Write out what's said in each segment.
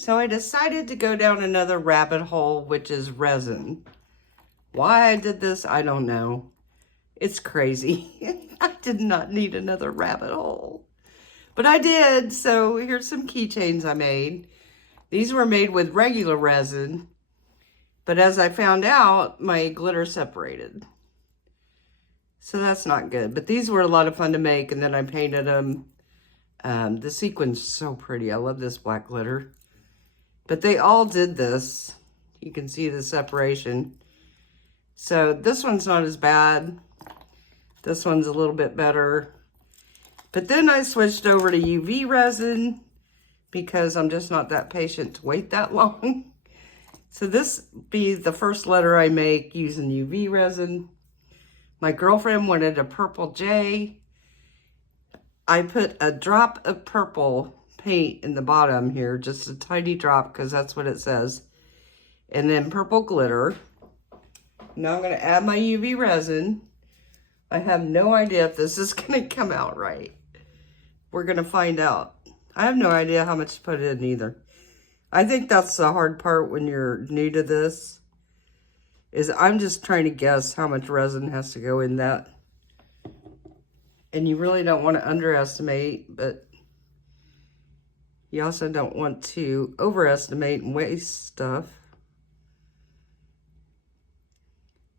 So I decided to go down another rabbit hole, which is resin. Why I did this, I don't know. It's crazy. I did not need another rabbit hole. But I did, so here's some keychains I made. These were made with regular resin, but as I found out, my glitter separated. So that's not good. But these were a lot of fun to make, and then I painted them. The sequin's so pretty. I love this black glitter. But they all did this. You can see the separation. So this one's not as bad. This one's a little bit better. But then I switched over to UV resin because I'm just not that patient to wait that long. So this be the first letter I make using UV resin. My girlfriend wanted a purple J. I put a drop of purple paint in the bottom here, just a tiny drop because that's what it says. And then purple glitter. Now I'm going to add my UV resin. I have no idea if this is going to come out right. We're going to find out. I have no idea how much to put in either. I think that's the hard part when you're new to this, is I'm just trying to guess how much resin has to go in that. And you really don't want to underestimate, but you also don't want to overestimate and waste stuff.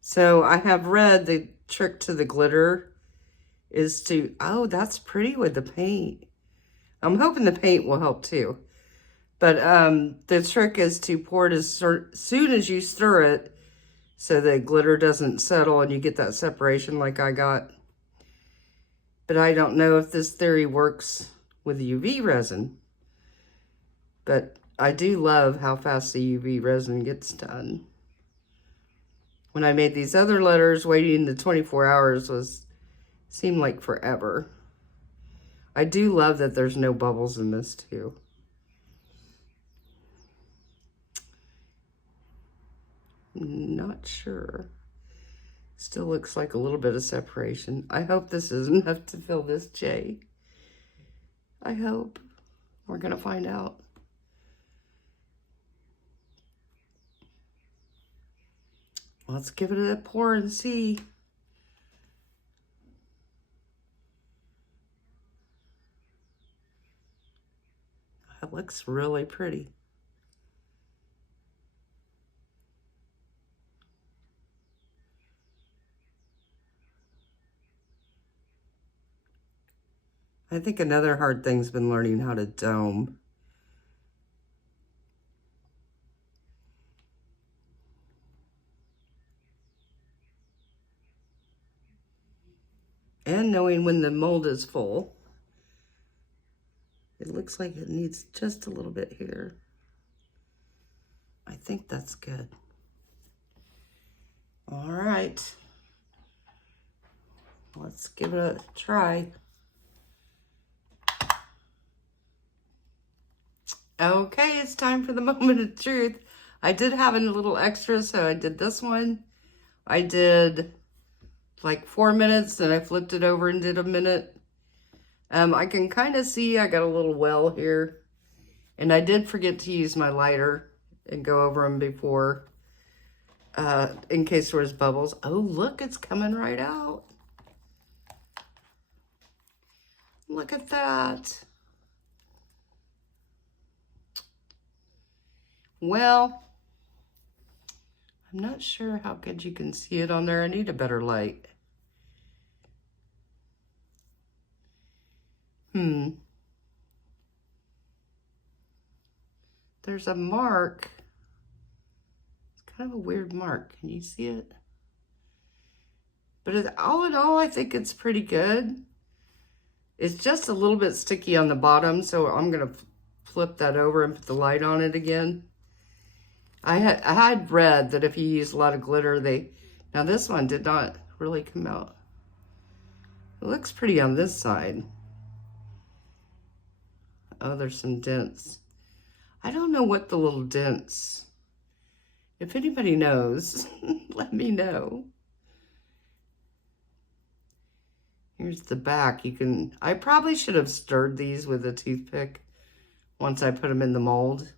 So I have read the trick to the glitter is to, oh, that's pretty with the paint. I'm hoping the paint will help too. But the trick is to pour it as soon as you stir it so the glitter doesn't settle and you get that separation like I got. But I don't know if this theory works with UV resin. But I do love how fast the UV resin gets done. When I made these other letters, waiting the 24 hours seemed like forever. I do love that there's no bubbles in this too. Not sure. Still looks like a little bit of separation. I hope this is enough to fill this J. I hope. We're gonna find out. Let's give it a pour and see. That looks really pretty. I think another hard thing's been learning how to dome. And knowing when the mold is full. It looks like it needs just a little bit here. I think that's good. All right. Let's give it a try. Okay, it's time for the moment of truth. I did have a little extra, so I did this one. I did like 4 minutes, then I flipped it over and did a minute. I can kind of see I got a little well here. And I did forget to use my lighter and go over them before, in case there was bubbles. Oh, look, it's coming right out. Look at that. Well, I'm not sure how good you can see it on there. I need a better light. There's a mark. It's kind of a weird mark. Can you see it? But all in all, I think it's pretty good. It's just a little bit sticky on the bottom, so I'm going to flip that over and put the light on it again. I had read that if you use a lot of glitter, now this one did not really come out. It looks pretty on this side. Oh, there's some dents. I don't know what the little dents. If anybody knows, let me know. Here's the back. I probably should have stirred these with a toothpick once I put them in the mold.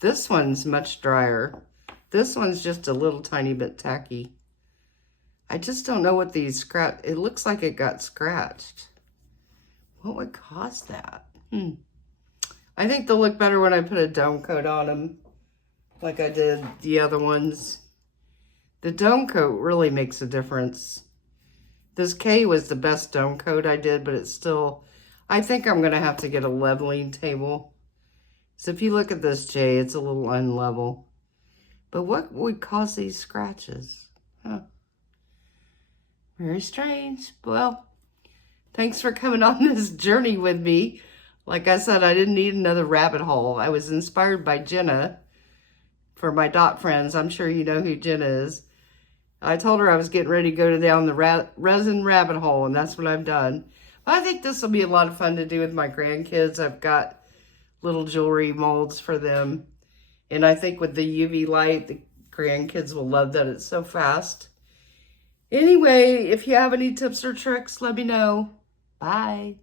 This one's much drier. This one's just a little tiny bit tacky. I just don't know what these it looks like it got scratched. What would cause that? I think they'll look better when I put a dome coat on them, like I did the other ones. The dome coat really makes a difference. This K was the best dome coat I did, but it's still, I think I'm going to have to get a leveling table. So if you look at this J, it's a little unlevel. But what would cause these scratches? Huh. Very strange. Well, thanks for coming on this journey with me. Like I said, I didn't need another rabbit hole. I was inspired by Jenna. For my dot friends, I'm sure you know who Jenna is. I told her I was getting ready to go down the resin rabbit hole, and that's what I've done. I think this will be a lot of fun to do with my grandkids. I've got little jewelry molds for them. And I think with the UV light, the grandkids will love that it's so fast. Anyway, if you have any tips or tricks, let me know. Bye.